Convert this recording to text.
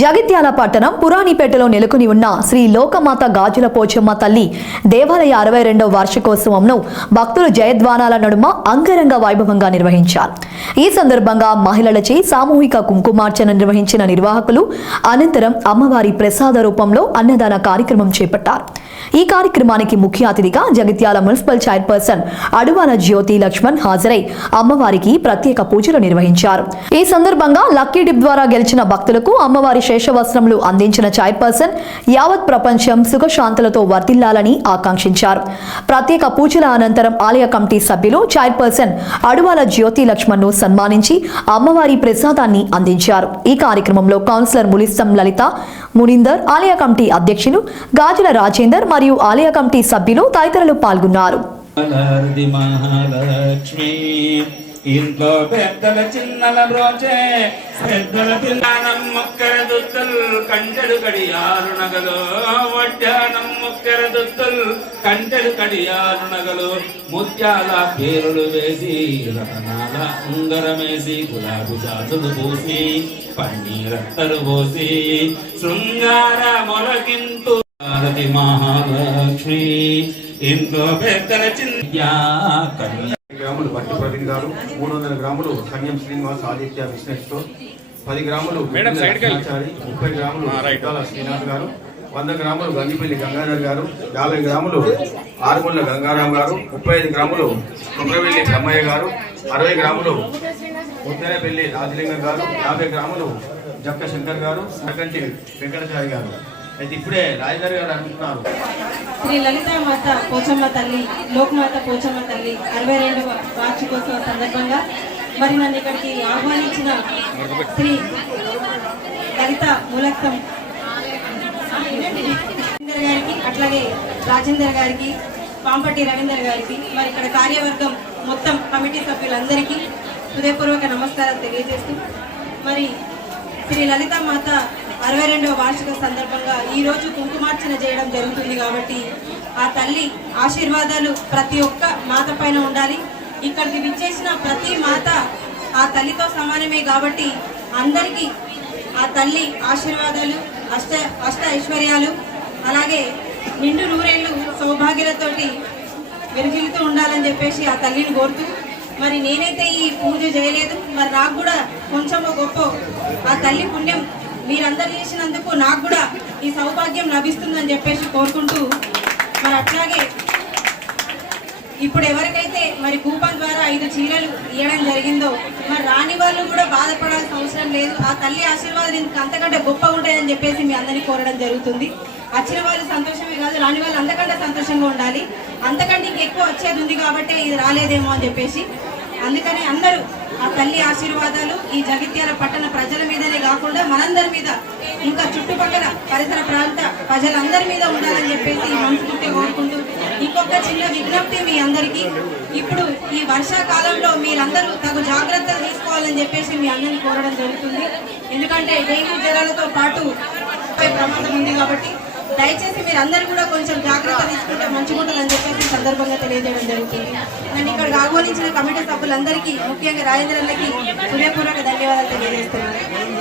జగిత్యాల పట్టణం పురాణిపేటలో నెలకొని ఉన్న శ్రీ లోకమాత గాజుల పోచమ్మ తల్లి దేవాలయ 62వ వార్షికోత్సవంను భక్తులు జయధ్వానాల నడుమ అంగరంగ వైభవంగా నిర్వహించారు. ఈ సందర్భంగా మహిళలచే సామూహిక కుంకుమార్చన నిర్వహించిన నిర్వాహకులు అనంతరం అమ్మవారి ప్రసాద రూపంలో అన్నదాన కార్యక్రమం చేపట్టారు. ఈ కార్యక్రమానికి ముఖ్య అతిథిగా జగిత్యాల మున్సిపల్ చైర్పర్సన్ అడువాల జ్యోతి లక్ష్మణ్ హాజరై అమ్మవారికి ప్రత్యేక పూజలు నిర్వహించారు. ఈ సందర్భంగా లక్కీ డిప్ ద్వారా గెలిచిన భక్తులకు అమ్మవారి శేషవస్త్రములు అందించిన చైర్పర్సన్ యావత్ ప్రపంచం సుఖశాంతులతో వర్ధిల్లాలని ఆకాంక్షించారు. ప్రత్యేక పూజల అనంతరం ఆలయ కమిటీ సభ్యులు చైర్పర్సన్ అడువాల జ్యోతి లక్ష్మణ్ ను సన్మానించి అమ్మవారి ప్రసాదాన్ని అందించారు. ఈ కార్యక్రమంలో కౌన్సిలర్ ములిస్తం లలిత, మునిందర్, ఆలయ కమిటీ అధ్యక్షులు గాజుల రాజేందర్ మరియు ఆలయ కమిటీ సభ్యులు తదితరులు పాల్గొన్నారు. ఇంట్లో పెద్దల చిన్నల బ్రోచే పెద్దల పిల్లానం మొక్కర దుత్తులు కంటెడు కడియారు నగలు వడ్డానం మొక్కర దుత్తులు కంటెడు కడియారు నగలు ముత్యాల పేరులు వేసి రతనాల ఉంగరమేసి గులాబీ జాతులు పూసి పన్నీరత్తలు పోసి శృంగార మొలకింతు భారతి మహాలక్ష్మి ఇంట్లో పెద్దల చిన్న గ్రాములు బట్టి ప్రవీణ్ గారు, 300 గ్రాములు కన్యం శ్రీనివాస్ ఆదిత్య బిజినెస్ స్టోర్, 10 గ్రాములు 30 గ్రాములు శ్రీనాథ్ గారు, 100 గ్రాములు గంగిపల్లి గంగాధర్ గారు, 50 గ్రాములు ఆరుముళ్ళ గంగారాం గారు, 35 గ్రాములు కుమ్రవెల్లి బ్రహ్మయ్య గారు, 60 గ్రాములు ముద్దనపల్లి రాజలింగం గారు, 50 గ్రాములు జక్క శంకర్ గారు, నకంటి వెంకటాచారి గారు. అయితే ఇప్పుడే రాజధాని గారు అనుకుంటున్నారు. శ్రీ లలితా మాత పోచమ్మ తల్లి, లోకమాత పోచమ్మ తల్లి 62వ వార్షికోత్సవ సందర్భంగా మరి నన్ను ఇక్కడికి ఆహ్వానించిన శ్రీ లలిత మూలక్తం గారికి, అట్లాగే రాజేందర్ గారికి, పాంపటి రవీందర్ గారికి, మరి ఇక్కడ కార్యవర్గం మొత్తం కమిటీ సభ్యులందరికీ హృదయపూర్వక నమస్కారాలు తెలియజేస్తూ, మరి శ్రీ లలితా మాత 62వ వార్షిక సందర్భంగా ఈరోజు కుంకుమార్చన చేయడం జరుగుతుంది. కాబట్టి ఆ తల్లి ఆశీర్వాదాలు ప్రతి ఒక్క మాత పైన ఉండాలి. ఇక్కడికి విచ్చేసిన ప్రతి మాత ఆ తల్లితో సమానమే. కాబట్టి అందరికీ ఆ తల్లి ఆశీర్వాదాలు, అష్ట ఐశ్వర్యాలు, అలాగే నిండు నూరేళ్లు సౌభాగ్యాలతోటి వెలుగిలుతూ ఉండాలని చెప్పేసి ఆ తల్లిని కోరుతూ, మరి నేనైతే ఈ పూజ చేయలేదు, మరి నాకు కూడా కొంచెమో గొప్ప ఆ తల్లి పుణ్యం మీరందరూ చేసినందుకు నాకు కూడా ఈ సౌభాగ్యం లభిస్తుందని చెప్పేసి కోరుకుంటూ, మరి అట్లాగే ఇప్పుడు ఎవరికైతే మరి కూపన్ ద్వారా 5 చీరలు ఇవ్వడం జరిగిందో, మరి రాని వాళ్ళు కూడా బాధపడాల్సిన అవసరం లేదు. ఆ తల్లి ఆశీర్వాదం ఇందుకు అంతకంటే గొప్పగా ఉంటాయని చెప్పేసి మీ అందరినీ కోరడం జరుగుతుంది. వచ్చిన వాళ్ళు సంతోషమే కాదు, రాని వాళ్ళు అంతకంటే సంతోషంగా ఉండాలి. అంతకంటే ఇంకెక్కువ వచ్చేది ఉంది కాబట్టి ఇది రాలేదేమో అని చెప్పేసి, అందుకని అందరూ ఆ తల్లి ఆశీర్వాదాలు ఈ జగిత్యాల పట్టణ ప్రజల మీదనే కాకుండా మనందరి మీద, ఇంకా చుట్టుపక్కల పరిసర ప్రాంత ప్రజలందరి మీద ఉండాలని చెప్పేసి మనస్ఫూర్తిగా కోరుకుంటూ, ఇంకొక చిన్న విజ్ఞప్తి మీ అందరికీ, ఇప్పుడు ఈ వర్షాకాలంలో మీరందరూ తగు జాగ్రత్తలు తీసుకోవాలని చెప్పేసి మీ అందరినీ కోరడం జరుగుతుంది. ఎందుకంటే డెంగ్యూ జ్వరాలతో పాటు ప్రమాదం ఉంది. కాబట్టి దయచేసి మీరు అందరూ కూడా కొంచెం జాగ్రత్త తీసుకుంటే మంచిగా ఉంటుందని చెప్పేసి సందర్భంగా తెలియజేయడం జరుగుతుంది. నన్ను ఇక్కడికి ఆహ్వానించిన కమిటీ సభ్యులందరికీ, ముఖ్యంగా రాజేంద్రకి హృదయపూర్వక ధన్యవాదాలు తెలియజేస్తున్నాను.